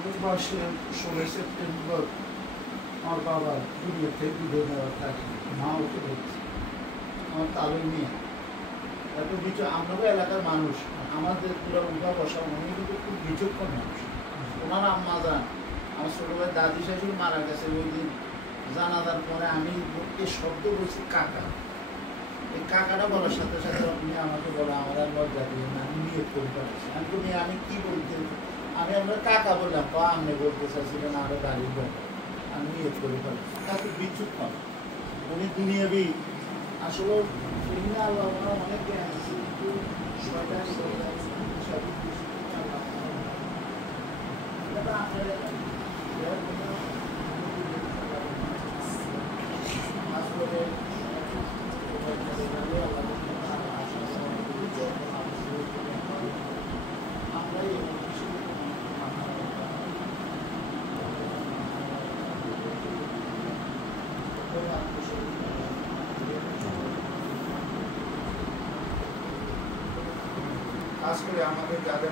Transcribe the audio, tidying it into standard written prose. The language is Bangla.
আমাদের বয়সে 16 সেপ্টেম্বর আমার বাবা দুনিয়াতে বিদায় নেওয়ার তারিখ, মা ওকে দেখছে, আমার তালুই নিয়ে এত কিছু। আমরাও এলাকার মানুষ, আমাদের পুরো উঠা বসা উনি কিন্তু খুব বিচক্ষণ মানুষ। ওনার আম্মা যান, আমার ছোটো ভাই দাদি শাশুড়ি মারা গেছে ওই দিন জানাজার পরে আমি এই শব্দ বলছি কাকা। এই কাকাটা বলার সাথে সাথে আপনি আমাকে বলে আমার আর লজ্জা দিয়ে না, আমি নিয়ে করে পাঠাচ্ছি। আমি তো মেয়ে আমি কী বলতে, আমি আমরা কাকা বললাম, আপনি বলতে চাচ্ছিলেন আরও গাড়ির ব্যাপার, আমি নিয়ে করে পাঠাচ্ছি। তাকে বিচক্ষণ, উনি দুনিয়াবি আসলে আল্লাহ অনেক জ্ঞান আছে, কিন্তু শয়তান কাজ করে আমাদের যাদের